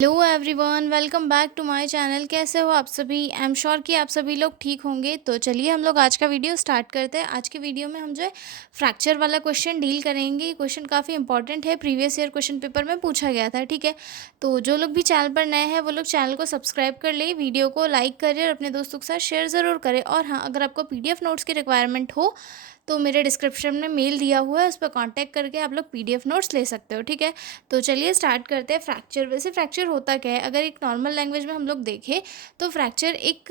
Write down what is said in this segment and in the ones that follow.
Hello everyone, welcome back to my channel. कैसे हो आप सभी? आई एम श्योर कि आप सभी लोग ठीक होंगे। तो चलिए हम लोग आज का वीडियो स्टार्ट करते हैं। आज के वीडियो में हम जो है फ्रैक्चर वाला क्वेश्चन डील करेंगे। ये क्वेश्चन काफ़ी इंपॉर्टेंट है, प्रीवियस ईयर क्वेश्चन पेपर में पूछा गया था। ठीक है, तो जो लोग भी चैनल पर नए हैं वो लोग चैनल को सब्सक्राइब कर ले, वीडियो को लाइक करें और अपने दोस्तों के साथ शेयर ज़रूर करें। और हाँ, अगर आपको PDF नोट्स की रिक्वायरमेंट हो तो मेरे डिस्क्रिप्शन में मेल दिया हुआ है, उस पर कांटेक्ट करके आप लोग PDF नोट्स ले सकते हो। ठीक है, तो चलिए स्टार्ट करते हैं। फ्रैक्चर, वैसे फ्रैक्चर होता क्या है? अगर एक नॉर्मल लैंग्वेज में हम लोग देखें तो फ्रैक्चर एक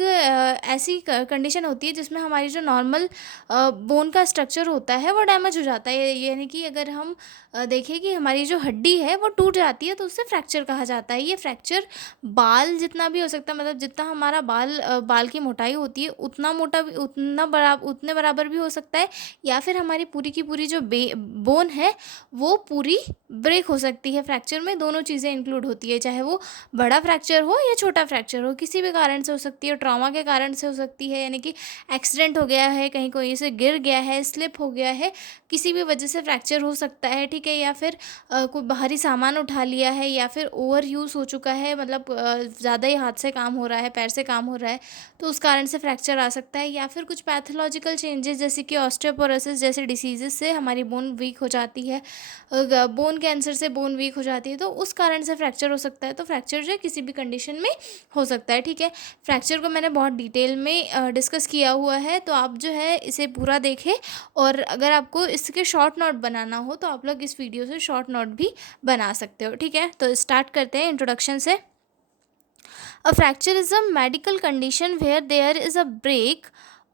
ऐसी कंडीशन होती है जिसमें हमारी जो नॉर्मल बोन का स्ट्रक्चर होता है वो डैमेज हो जाता है। यानी कि अगर हम देखें कि हमारी जो हड्डी है वो टूट जाती है तो उससे फ्रैक्चर कहा जाता है। ये फ्रैक्चर बाल जितना भी हो सकता है, मतलब जितना हमारा बाल की मोटाई होती है उतना मोटा भी, उतने बराबर भी हो सकता है, या फिर हमारी पूरी की पूरी जो बोन है वो पूरी ब्रेक हो सकती है। फ्रैक्चर में दोनों चीज़ें इंक्लूड होती है, चाहे वो बड़ा फ्रैक्चर हो या छोटा फ्रैक्चर हो, किसी भी कारण से हो सकती है। ट्रॉमा के कारण से हो सकती है, यानी कि एक्सीडेंट हो गया है, कहीं कोई से गिर गया है, स्लिप हो गया है, किसी भी वजह से फ्रैक्चर हो सकता है। ठीक है, या फिर कोई बाहरी सामान उठा लिया है, या फिर ओवर यूज़ हो चुका है, मतलब ज़्यादा ही हाथ से काम हो रहा है, पैर से काम हो रहा है, तो उस कारण से फ्रैक्चर आ सकता है। या फिर कुछ पैथोलॉजिकल चेंजेस जैसे कि ऑस्टियोपोरोसिस जैसे डिसीजेस से हमारी बोन वीक हो जाती है, बोन कैंसर से बोन वीक हो जाती है, तो उस कारण से फ्रैक्चर हो सकता है। तो फ्रैक्चर जो है किसी भी कंडीशन में हो सकता है। ठीक है, फ्रैक्चर को मैंने बहुत डिटेल में डिस्कस किया हुआ है, तो आप जो है इसे पूरा देखें। और अगर आपको इसके शॉर्ट नोट बनाना हो तो आप लोग इस वीडियो से शॉर्ट नोट भी बना सकते हो। ठीक है, तो स्टार्ट करते हैं इंट्रोडक्शन से। A fracture is a medical condition where there is a break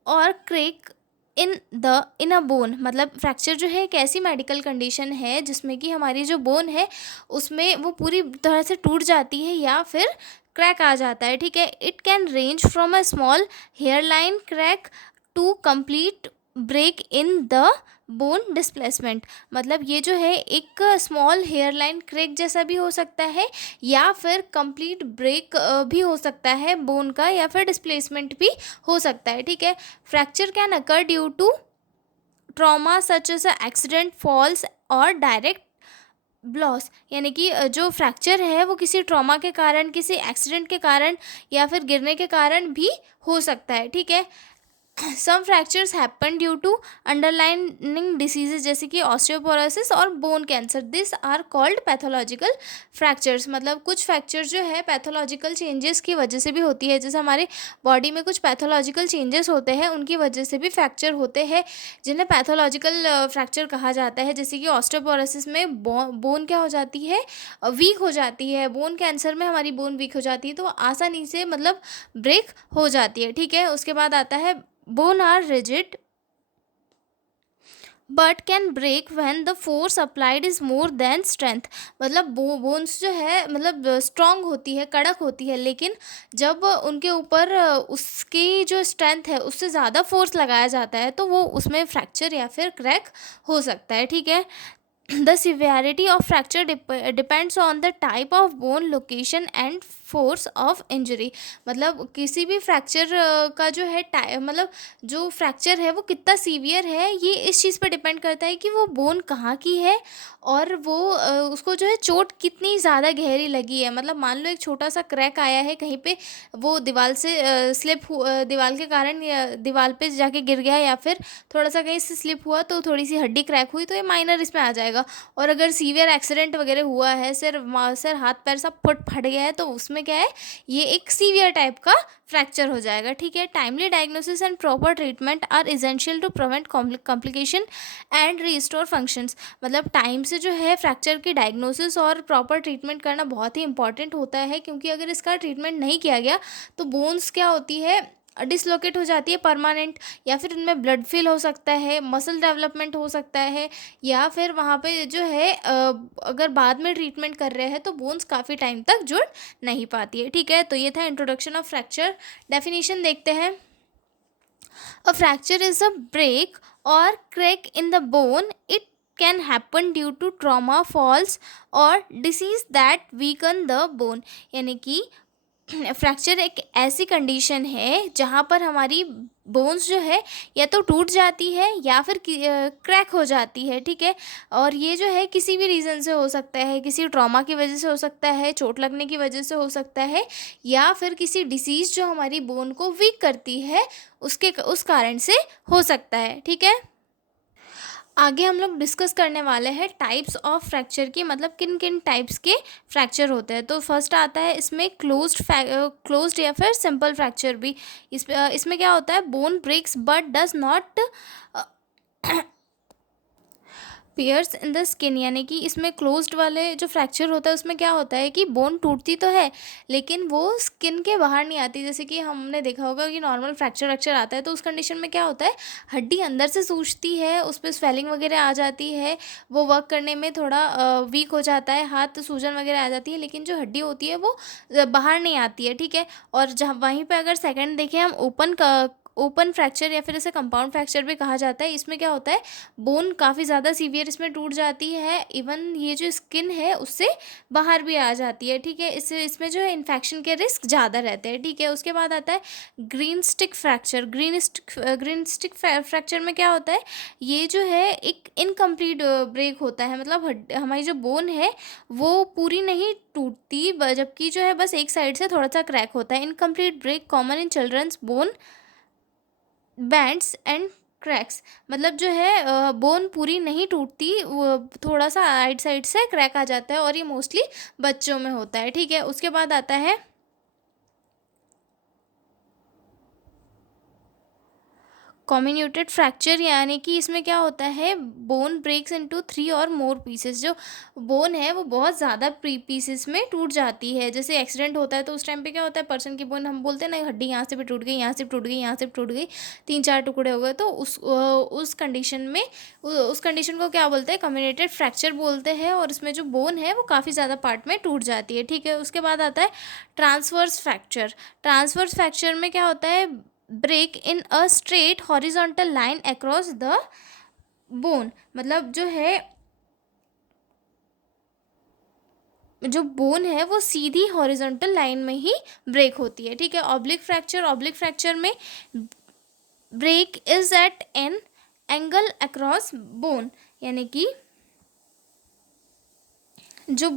और क्रेक इन अ बोन। मतलब फ्रैक्चर जो है एक ऐसी मेडिकल कंडीशन है जिसमें कि हमारी जो बोन है उसमें वो पूरी तरह से टूट जाती है या फिर क्रैक आ जाता है। ठीक है, it can range from a small hair line crack to complete break in the bone displacement. मतलब ये जो है एक स्मॉल हेयर लाइन क्रेक जैसा भी हो सकता है, या फिर कंप्लीट ब्रेक भी हो सकता है बोन का, या फिर डिस्प्लेसमेंट भी हो सकता है। ठीक है, fracture can occur due to trauma such as accident, falls और डायरेक्ट ब्लॉस। यानी कि जो फ्रैक्चर है वो किसी ट्रॉमा के कारण, किसी एक्सीडेंट के कारण या फिर गिरने के कारण भी हो सकता है। ठीक है, some fractures happen due to underlining diseases जैसे कि ऑस्टियोपोरोसिस और bone cancer, this are called pathological fractures. मतलब कुछ फ्रैक्चर जो है पैथोलॉजिकल चेंजेस की वजह से भी होती है, जैसे हमारे बॉडी में कुछ पैथोलॉजिकल चेंजेस होते हैं उनकी वजह से भी फ्रैक्चर होते हैं, जिन्हें पैथोलॉजिकल फ्रैक्चर कहा जाता है। जैसे कि ऑस्टियोपोरोसिस में बोन क्या हो जाती है, वीक हो जाती है। बोन कैंसर में हमारी बोन वीक हो जाती है, तो आसानी से मतलब ब्रेक हो जाती है। ठीक है, उसके बाद आता है bone are rigid but can break when the force applied is more than strength. मतलब बोन्स जो है मतलब स्ट्रांग होती है, कड़क होती है, लेकिन जब उनके ऊपर उसकी जो स्ट्रेंथ है उससे ज़्यादा फोर्स लगाया जाता है तो वो उसमें फ्रैक्चर या फिर क्रैक हो सकता है। ठीक है, the severity of fracture depends on the type of bone location and force of injury। मतलब किसी भी फ्रैक्चर का जो है मतलब जो फ्रैक्चर है वो कितना सीवियर है, ये इस चीज़ पर डिपेंड करता है कि वो बोन कहाँ की है और वो उसको जो है चोट कितनी ज़्यादा गहरी लगी है। मतलब मान लो एक छोटा सा क्रैक आया है कहीं पे, वो दीवार से दीवार के कारण या दीवार पे जाके गिर गया, या फिर थोड़ा सा कहीं से स्लिप हुआ तो थोड़ी सी हड्डी क्रैक हुई, तो ये माइनर इसमें आ जाएगा। और अगर सीवियर एक्सीडेंट वगैरह हुआ है, सिर हाथ पैर सब फट गया है, तो उसमें क्या है, ये एक सीवियर टाइप का फ्रैक्चर हो जाएगा। ठीक है, timely diagnosis and proper treatment are essential to prevent complication and restore functions. मतलब टाइम से जो है फ्रैक्चर की डायग्नोसिस और प्रॉपर ट्रीटमेंट करना बहुत ही इंपॉर्टेंट होता है, क्योंकि अगर इसका ट्रीटमेंट नहीं किया गया तो बोन्स क्या होती है, डिसलोकेट हो जाती है परमानेंट, या फिर उनमें ब्लड फिल हो सकता है, मसल डेवलपमेंट हो सकता है, या फिर वहाँ पे जो है अगर बाद में ट्रीटमेंट कर रहे हैं तो बोन्स काफ़ी टाइम तक जुड़ नहीं पाती है। ठीक है, तो ये था इंट्रोडक्शन ऑफ फ्रैक्चर। डेफिनेशन देखते हैं। A fracture is a break or crack in the bone. It can happen due to trauma, falls or disease that weaken the bone. यानी कि फ्रैक्चर एक ऐसी कंडीशन है जहाँ पर हमारी बोन्स जो है या तो टूट जाती है या फिर क्रैक हो जाती है, ठीक है। और ये जो है किसी भी रीज़न से हो सकता है, किसी ट्रॉमा की वजह से हो सकता है, चोट लगने की वजह से हो सकता है, या फिर किसी डिसीज़ जो हमारी बोन को वीक करती है उस कारण से हो सकता है, ठीक है। आगे हम लोग डिस्कस करने वाले हैं टाइप्स ऑफ फ्रैक्चर की, मतलब किन किन टाइप्स के फ्रैक्चर होते हैं। तो फर्स्ट आता है इसमें क्लोज्ड या फिर सिंपल फ्रैक्चर भी। इसमें क्या होता है, bone breaks but does not pierce in the skin, यानी कि इसमें क्लोज्ड वाले जो फ्रैक्चर होता है उसमें क्या होता है कि बोन टूटती तो है लेकिन वो स्किन के बाहर नहीं आती। जैसे कि हमने देखा होगा कि नॉर्मल फ्रैक्चर आता है तो उस कंडीशन में क्या होता है, हड्डी अंदर से सूजती है, उस पर स्वेलिंग वगैरह आ जाती है, वो वर्क करने में थोड़ा वीक हो जाता है, हाथ सूजन वगैरह आ जाती है, लेकिन जो हड्डी होती है वो बाहर नहीं आती है, ठीक है। और जहाँ वहीं पर अगर सेकेंड देखें हम, ओपन फ्रैक्चर या फिर इसे कंपाउंड फ्रैक्चर भी कहा जाता है। इसमें क्या होता है, बोन काफ़ी ज़्यादा सीवियर इसमें टूट जाती है, इवन ये जो स्किन है उससे बाहर भी आ जाती है, ठीक है। इसमें जो है इन्फेक्शन के रिस्क ज़्यादा रहते हैं, ठीक है। उसके बाद आता है green stick fracture. Green stick fracture में क्या होता है, ये जो है एक इनकम्प्लीट ब्रेक होता है, मतलब हमारी जो बोन है वो पूरी नहीं टूटती, जबकि जो है बस एक साइड से थोड़ा सा क्रैक होता है। Incomplete break common in children's bone bends and cracks, मतलब जो है बोन पूरी नहीं टूटती, वो थोड़ा सा राइट साइड से क्रैक आ जाता है, और ये मोस्टली बच्चों में होता है, ठीक है। उसके बाद आता है कॉम्बिन्यूटेड फ्रैक्चर, यानी कि इसमें क्या होता है, बोन ब्रेक्स इनटू 3 और मोर पीसेस। जो बोन है वो बहुत ज़्यादा पीसेस में टूट जाती है। जैसे एक्सीडेंट होता है तो उस टाइम पे क्या होता है, पर्सन की बोन, हम बोलते हैं ना, हड्डी यहाँ से भी टूट गई, यहाँ से भी टूट गई, यहाँ से भी टूट गई, 3-4 टुकड़े हो गए, तो उस कंडीशन में उस कंडीशन को क्या बोलते हैं, कम्युनिटेड फ्रैक्चर बोलते हैं। और इसमें जो बोन है वो काफ़ी ज़्यादा पार्ट में टूट जाती है, ठीक है। उसके बाद आता है ट्रांसवर्स फ्रैक्चर। ट्रांसवर्स फ्रैक्चर में क्या होता है, break in a straight horizontal line across the bone, मतलब जो है जो बोन है वो सीधी हॉरिजॉन्टल लाइन में ही ब्रेक होती है, ठीक है। ऑब्लिक फ्रैक्चर में break is at an angle across bone, यानी कि जो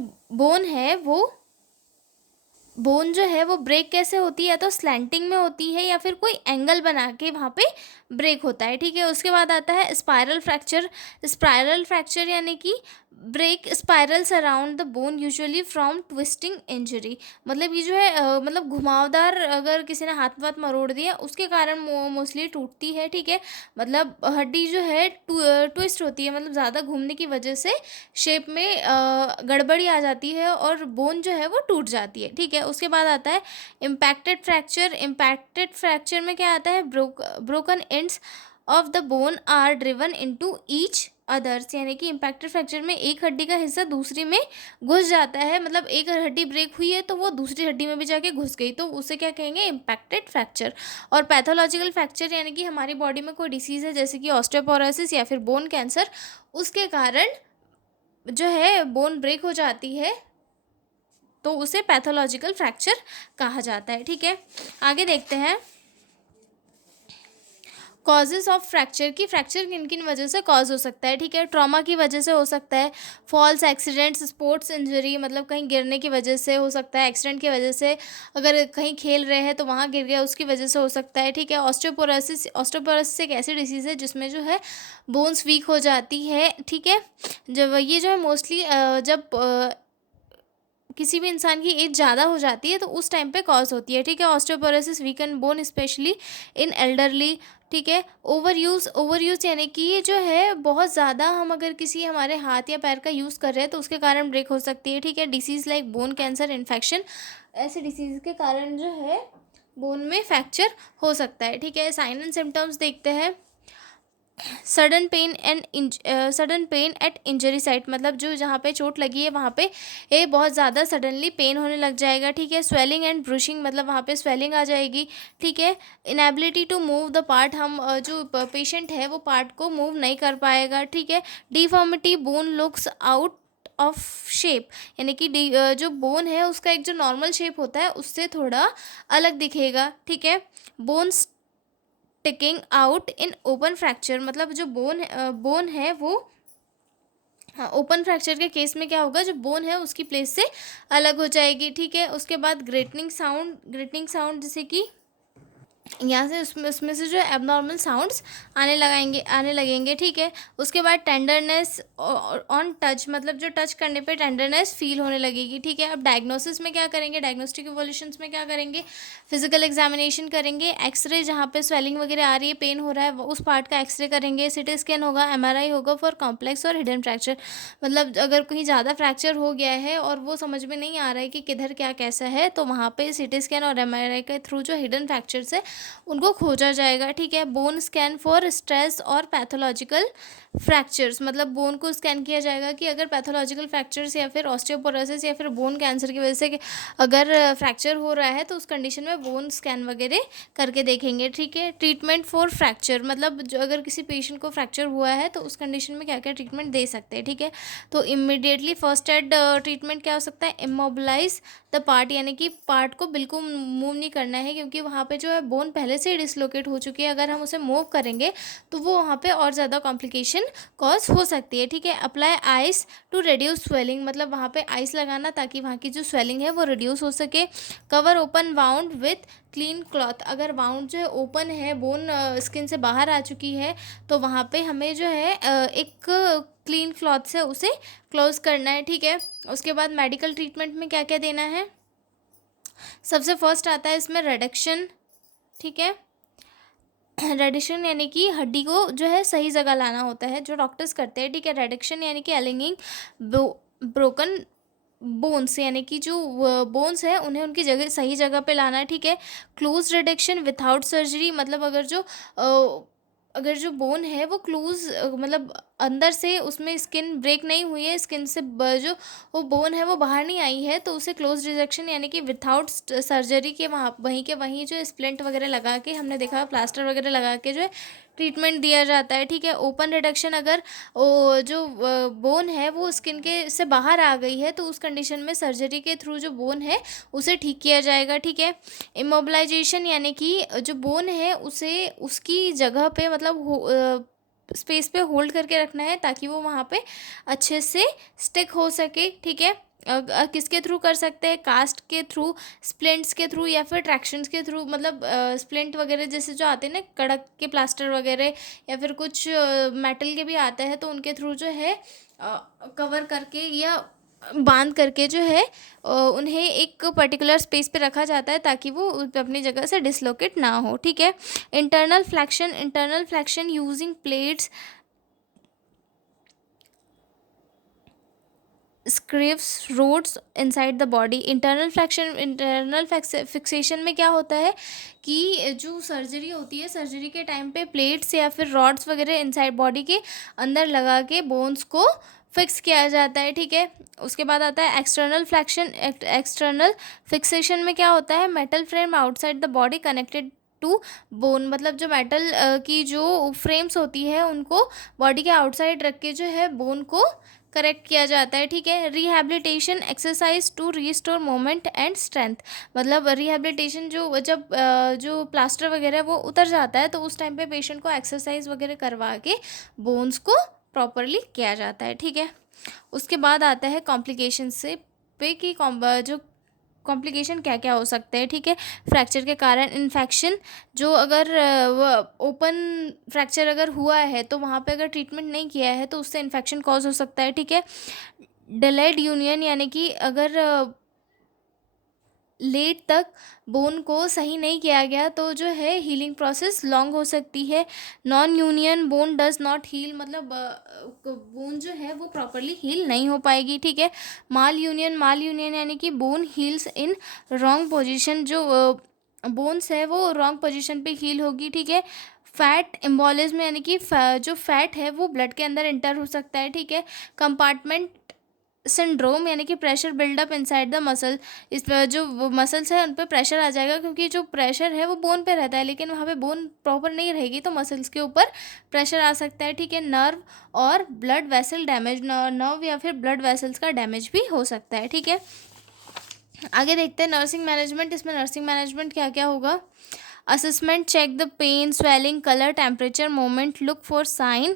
बोन जो है वो ब्रेक कैसे होती है, या तो स्लैंटिंग में होती है या फिर कोई एंगल बना के वहाँ पे ब्रेक होता है, ठीक है। उसके बाद आता है स्पाइरल फ्रैक्चर। स्पाइरल फ्रैक्चर यानी कि break spirals around the bone usually from twisting injury, मतलब ये जो है मतलब घुमावदार, अगर किसी ने हाथ वाथ मरोड़ दिया उसके कारण मोस्टली टूटती है, ठीक है। मतलब हड्डी जो है ट्विस्ट होती है, मतलब ज़्यादा घूमने की वजह से शेप में गड़बड़ी आ जाती है और बोन जो है वो टूट जाती है, ठीक है। उसके बाद आता है इम्पैक्टेड फ्रैक्चर। इम्पैक्टेड फ्रैक्चर में क्या आता है, broken ends of the bone are driven into each others, यानी कि इम्पैक्टेड फ्रैक्चर में एक हड्डी का हिस्सा दूसरी में घुस जाता है, मतलब एक हड्डी ब्रेक हुई है तो वो दूसरी हड्डी में भी जाके घुस गई, तो उसे क्या कहेंगे, इम्पैक्टेड फ्रैक्चर। और पैथोलॉजिकल फ्रैक्चर यानी कि हमारी बॉडी में कोई डिसीज़ है जैसे कि ऑस्टियोपोरोसिस या फिर बोन कैंसर, उसके कारण जो है बोन ब्रेक हो जाती है तो उसे पैथोलॉजिकल फ्रैक्चर कहा जाता है, ठीक है। आगे देखते हैं कॉजेज़ ऑफ फ्रैक्चर की, फ्रैक्चर किन किन वजह से कॉज हो सकता है, ठीक है। ट्रॉमा की वजह से हो सकता है, फॉल्स एक्सीडेंट्स, स्पोर्ट्स इंजरी, मतलब कहीं गिरने की वजह से हो सकता है, एक्सीडेंट की वजह से, अगर कहीं खेल रहे हैं तो वहाँ गिर गया उसकी वजह से हो सकता है, ठीक है। ऑस्टियोपोरोसिस एक ऐसी डिसीज़ है जिसमें जो है बोन्स वीक हो जाती है, ठीक है। जब ये जो है मोस्टली जब किसी भी इंसान की एज ज़्यादा हो जाती है तो उस टाइम पे कॉज होती है, ठीक है। Osteoporosis weaken bone specially in elderly, ठीक है। ओवर यूज़ यानी कि ये जो है बहुत ज़्यादा हम अगर किसी हमारे हाथ या पैर का यूज़ कर रहे हैं तो उसके कारण ब्रेक हो सकती है, ठीक है। Disease like bone cancer, infection, ऐसे डिसीज़ के कारण जो है बोन में फ्रैक्चर हो सकता है, ठीक है। साइन एंड सिम्टम्स देखते हैं। Sudden pen eight injury site, मतलब जो जहाँ पे चोट लगी है वहाँ पे ये बहुत ज़्यादा सडनली पेन होने लग जाएगा, ठीक है। स्वेलिंग एंड ब्रूशिंग, मतलब वहाँ पे स्वेलिंग आ जाएगी, ठीक है। Inability to move the part, हम जो पेशेंट है वो पार्ट को मूव नहीं कर पाएगा, ठीक है। Deformity, bone looks out of shape, यानी कि जो बोन है उसका एक जो नॉर्मल शेप होता है उससे थोड़ा अलग दिखेगा, ठीक है। Bone sticking out in open fracture, मतलब जो बोन है वो, हाँ, ओपन फ्रैक्चर के केस में क्या होगा, जो बोन है उसकी प्लेस से अलग हो जाएगी, ठीक है। उसके बाद ग्रेटिंग साउंड जैसे कि यहाँ से उसमें से जो एबनॉर्मल साउंड्स आने लगेंगे, ठीक है। उसके बाद टेंडरनेस ऑन टच, मतलब जो टच करने पे टेंडरनेस फील होने लगेगी, ठीक है। अब डायग्नोसिस में क्या करेंगे, डायग्नोस्टिक इवोल्यूशंस में क्या करेंगे, फिजिकल एग्जामिनेशन करेंगे, एक्सरे जहाँ पे स्वेलिंग वगैरह आ रही है, पेन हो रहा है, उस पार्ट का एक्सरे करेंगे, सिटी स्कैन होगा, एमआरआई होगा फॉर कॉम्प्लेक्स और हिडन फ्रैक्चर, मतलब अगर कहीं ज़्यादा फ्रैक्चर हो गया है और वो समझ में नहीं आ रहा है कि किधर क्या कैसा है, तो वहाँ पे सिटी स्कैन और एमआरआई के थ्रू जो हिडन फ्रैक्चर्स है उनको खोजा जाएगा, ठीक है। बोन स्कैन फॉर स्ट्रेस और पैथोलॉजिकल फ्रैक्चर्स, मतलब बोन को स्कैन किया जाएगा कि अगर पैथोलॉजिकल फ्रैक्चर्स या फिर ऑस्टियोपोरोसिस या फिर बोन कैंसर की वजह से अगर फ्रैक्चर हो रहा है तो उस कंडीशन में बोन स्कैन वगैरह करके देखेंगे, ठीक है। ट्रीटमेंट फॉर फ्रैक्चर, मतलब जो अगर किसी पेशेंट को फ्रैक्चर हुआ है तो उस कंडीशन में क्या क्या ट्रीटमेंट दे सकते हैं, ठीक है। तो इमीडिएटली फर्स्ट एड ट्रीटमेंट क्या हो सकता है, इमोबिलाइज द पार्ट, यानी कि पार्ट को बिल्कुल मूव नहीं करना है, क्योंकि वहाँ पे जो है बोन पहले से ही डिसलोकेट हो चुकी है, अगर हम उसे मूव करेंगे तो वो वहाँ पे और ज़्यादा कॉम्प्लिकेशन कॉज हो सकती है, ठीक है। Apply ice to reduce swelling, मतलब वहाँ पे आइस लगाना ताकि वहाँ की जो स्वेलिंग है वो रिड्यूस हो सके। Cover open wound with clean cloth, अगर वाउंड जो है ओपन है, बोन स्किन से बाहर आ चुकी है, तो वहाँ पे हमें जो है एक क्लीन क्लॉथ से उसे क्लोज करना है, ठीक है। उसके बाद मेडिकल ट्रीटमेंट में क्या क्या देना है, सबसे फर्स्ट आता है इसमें रिडक्शन, ठीक है। रेडिशन यानी कि हड्डी को जो है सही जगह लाना होता है, जो डॉक्टर्स करते हैं, ठीक है। रेडक्शन यानी कि एलिंगिंग ब्रोकन बोन्स, यानी कि जो बोन्स है उन्हें उनकी जगह सही जगह पे लाना है, ठीक है। क्लोज रिडक्शन विथआउट सर्जरी, मतलब अगर जो बोन है वो क्लोज, मतलब अंदर से उसमें स्किन ब्रेक नहीं हुई है, स्किन से जो वो बोन है वो बाहर नहीं आई है, तो उसे क्लोज रिजेक्शन यानी कि विथआउट सर्जरी के वहाँ वहीं के वहीं जो स्प्लिंट वगैरह लगा के, हमने देखा प्लास्टर वगैरह लगा के जो है ट्रीटमेंट दिया जाता है, ठीक है। ओपन रिडक्शन, अगर वो जो बोन है वो स्किन के से बाहर आ गई है तो उस कंडीशन में सर्जरी के थ्रू जो बोन है उसे ठीक किया जाएगा, ठीक है। इमोबिलाइजेशन यानी कि जो बोन है उसे उसकी जगह पे, मतलब स्पेस पे होल्ड करके रखना है ताकि वो वहाँ पे अच्छे से स्टिक हो सके, ठीक है। किसके थ्रू कर सकते हैं, कास्ट के थ्रू, स्प्लिंट्स के थ्रू या फिर ट्रैक्शंस के थ्रू, मतलब स्प्लिंट वगैरह जैसे जो आते हैं ना कड़क के प्लास्टर वगैरह, या फिर कुछ मेटल के भी आते हैं, तो उनके थ्रू जो है कवर करके या बांध करके जो है उन्हें एक पर्टिकुलर स्पेस पे रखा जाता है ताकि वो अपनी जगह से डिसलोकेट ना हो, ठीक है। Internal fixation using plates, screws, rods inside the body. Internal fixation में क्या होता है कि जो सर्जरी होती है, सर्जरी के टाइम पे प्लेट्स या फिर रॉड्स वगैरह इनसाइड बॉडी के अंदर लगा के बोन्स को फिक्स किया जाता है, ठीक है। उसके बाद आता है एक्सटर्नल फिक्सेशन में क्या होता है, metal frame outside the body connected to bone, मतलब जो मेटल की जो फ्रेम्स होती है उनको बॉडी के आउटसाइड रख के जो है बोन को करेक्ट किया जाता है, ठीक है। Rehabilitation exercise to restore moment and strength, मतलब रिहैबिलिटेशन जब जो प्लास्टर वगैरह वो उतर जाता है तो उस टाइम पे पेशेंट को एक्सरसाइज वगैरह करवा के बोन्स को प्रॉपरली किया जाता है, ठीक है। उसके बाद आता है कॉम्प्लिकेशन से पे कि जो कॉम्प्लिकेशन क्या क्या हो सकते हैं, ठीक है। फ्रैक्चर के कारण इन्फेक्शन, जो अगर ओपन फ्रैक्चर अगर हुआ है तो वहाँ पे अगर ट्रीटमेंट नहीं किया है तो उससे इन्फेक्शन कॉज हो सकता है, ठीक है। डिलेड यूनियन यानी कि अगर लेट तक बोन को सही नहीं किया गया तो जो है हीलिंग प्रोसेस लॉन्ग हो सकती है। Non union bone does not heal, मतलब बोन जो है वो प्रॉपरली हील नहीं हो पाएगी, ठीक है। माल यूनियन यानी कि bone heels in wrong position, जो बोन्स है वो रॉन्ग पोजीशन पे हील होगी, ठीक है। फैट एम्बोलिज्म यानी कि जो फैट है वो ब्लड के अंदर इंटर हो सकता है, ठीक है। कंपार्टमेंट सिंड्रोम यानी कि pressure buildup inside the muscle. इस जो मसल्स है उन पे प्रेशर आ जाएगा, क्योंकि जो प्रेशर है वो बोन पे रहता है, लेकिन वहाँ पे बोन प्रॉपर नहीं रहेगी तो मसल्स के ऊपर प्रेशर आ सकता है। ठीक है, नर्व और ब्लड वेसल डैमेज, नर्व या फिर ब्लड वेसल्स का डैमेज भी हो सकता है। ठीक है, आगे देखते हैं नर्सिंग मैनेजमेंट। इसमें नर्सिंग मैनेजमेंट क्या क्या होगा। Assessment, check the pain, swelling, colour, temperature, moment, look for sign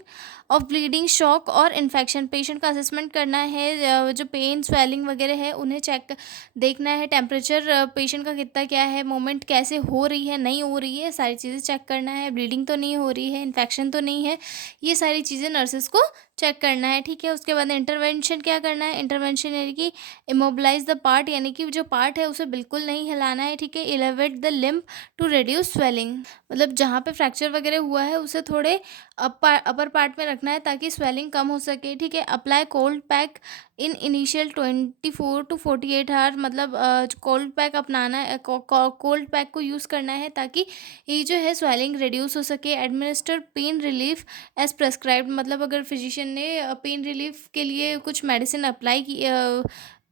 of bleeding, shock और इन्फेक्शन। पेशेंट का असेसमेंट करना है, जो पेन स्वेलिंग वगैरह है उन्हें चेक देखना है, टेम्परेचर पेशेंट का कितना क्या है, मोमेंट कैसे हो रही है नहीं हो रही है, सारी चीज़ें चेक करना है, ब्लीडिंग तो नहीं हो रही है, इन्फेक्शन तो नहीं है, ये सारी चीज़ें नर्सेस को चेक करना है। ठीक है, उसके बाद इंटरवेंशन क्या करना है। इंटरवेंशन यानी कि इमोबलाइज द पार्ट, यानी कि जो पार्ट है उसे बिल्कुल नहीं हिलाना है। ठीक है, elevate the limb to reduce swelling, मतलब जहाँ पे फ्रैक्चर वगैरह हुआ है उसे थोड़े अपर पार्ट में रखना है ताकि स्वेलिंग कम हो सके। ठीक है, apply cold pack in initial 24 to 48 hour, मतलब कोल्ड पैक अपनाना है, कोल्ड पैक को यूज़ करना है ताकि ये जो है स्वेलिंग रिड्यूस हो सके। Administer pain relief as prescribed, मतलब अगर फिजिशियन ने पेन रिलीफ के लिए कुछ मेडिसिन अप्लाई की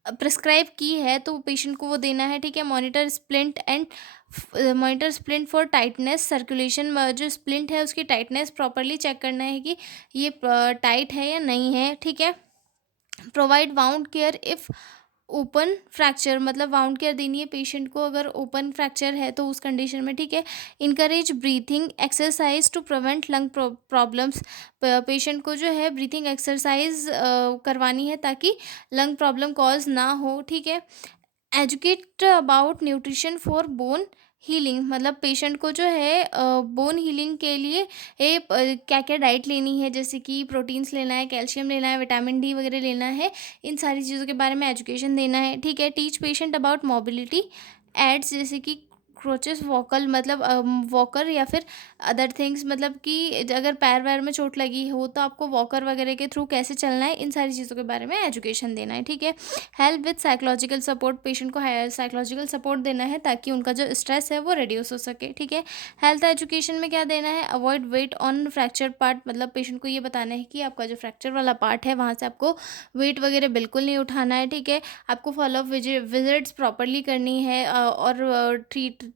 प्रिस्क्राइब की है तो पेशेंट को वो देना है। ठीक है, monitor splint for tightness circulation, जो स्प्लिंट है उसकी टाइटनेस प्रॉपरली चेक करना है कि ये टाइट है या नहीं है। ठीक है, provide wound care if open fracture, मतलब वाउंड केयर देनी है पेशेंट को अगर ओपन फ्रैक्चर है तो उस कंडीशन में। ठीक है, encourage breathing exercise to prevent lung problems, patient को जो है ब्रीथिंग एक्सरसाइज करवानी है ताकि लंग प्रॉब्लम कॉज ना हो। ठीक है, educate about nutrition for bone healing, मतलब पेशेंट को जो है बोन हीलिंग के लिए क्या क्या डाइट लेनी है, जैसे कि प्रोटीन्स लेना है, कैल्शियम लेना है, विटामिन डी वगैरह लेना है, इन सारी चीज़ों के बारे में एजुकेशन देना है। ठीक है, teach patient about mobility aids, जैसे कि क्रोचेस, वॉकल, मतलब वॉकर या फिर अदर थिंग्स, मतलब कि अगर पैर वैर में चोट लगी हो तो आपको वॉकर वगैरह के थ्रू कैसे चलना है, इन सारी चीज़ों के बारे में एजुकेशन देना है। ठीक है, help with psychological support, patient को साइकोलॉजिकल सपोर्ट देना है ताकि उनका जो स्ट्रेस है वो रिड्यूस हो सके। ठीक है, हेल्थ एजुकेशन में क्या देना है। Avoid weight on fracture part, मतलब पेशेंट को ये बताना है कि आपका जो फ्रैक्चर वाला पार्ट है वहाँ से आपको वेट वगैरह बिल्कुल नहीं उठाना है। ठीक है, आपको फॉलोअप विजिट्स प्रॉपरली करनी है, और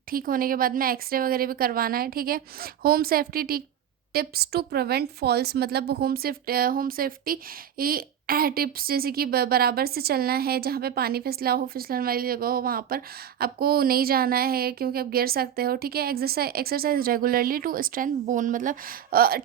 ठीक होने के बाद में एक्सरे वगैरह भी करवाना है। ठीक है, home safety tips to prevent falls, मतलब होम सेफ्टी टिप्स, जैसे कि बराबर से चलना है, जहाँ पे पानी फिसला हो, फिसलन वाली जगह हो, वहाँ पर आपको नहीं जाना है क्योंकि आप गिर सकते हो। ठीक है, exercise regularly to strength bone, मतलब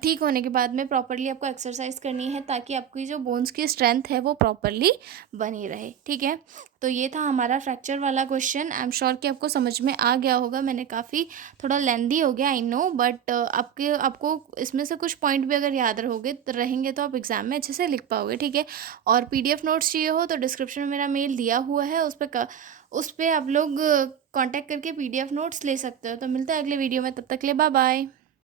ठीक होने के बाद में प्रॉपरली आपको एक्सरसाइज करनी है ताकि आपकी जो बोन्स की स्ट्रेंथ है वो प्रॉपरली बनी रहे। ठीक है, तो ये था हमारा फ्रैक्चर वाला क्वेश्चन। आई एम श्योर कि आपको समझ में आ गया होगा, मैंने काफ़ी थोड़ा लेंदी हो गया, आई नो, बट आपको इसमें से कुछ पॉइंट भी अगर याद रहेंगे तो आप एग्ज़ाम में अच्छे से लिख पाओगे। ठीक है, और पीडीएफ नोट्स चाहिए हो तो डिस्क्रिप्शन में मेरा मेल दिया हुआ है, उस पर आप लोग कांटेक्ट करके पीडीएफ नोट्स ले सकते हो। तो मिलता है अगले वीडियो में, तब तक के लिए बाय बाय।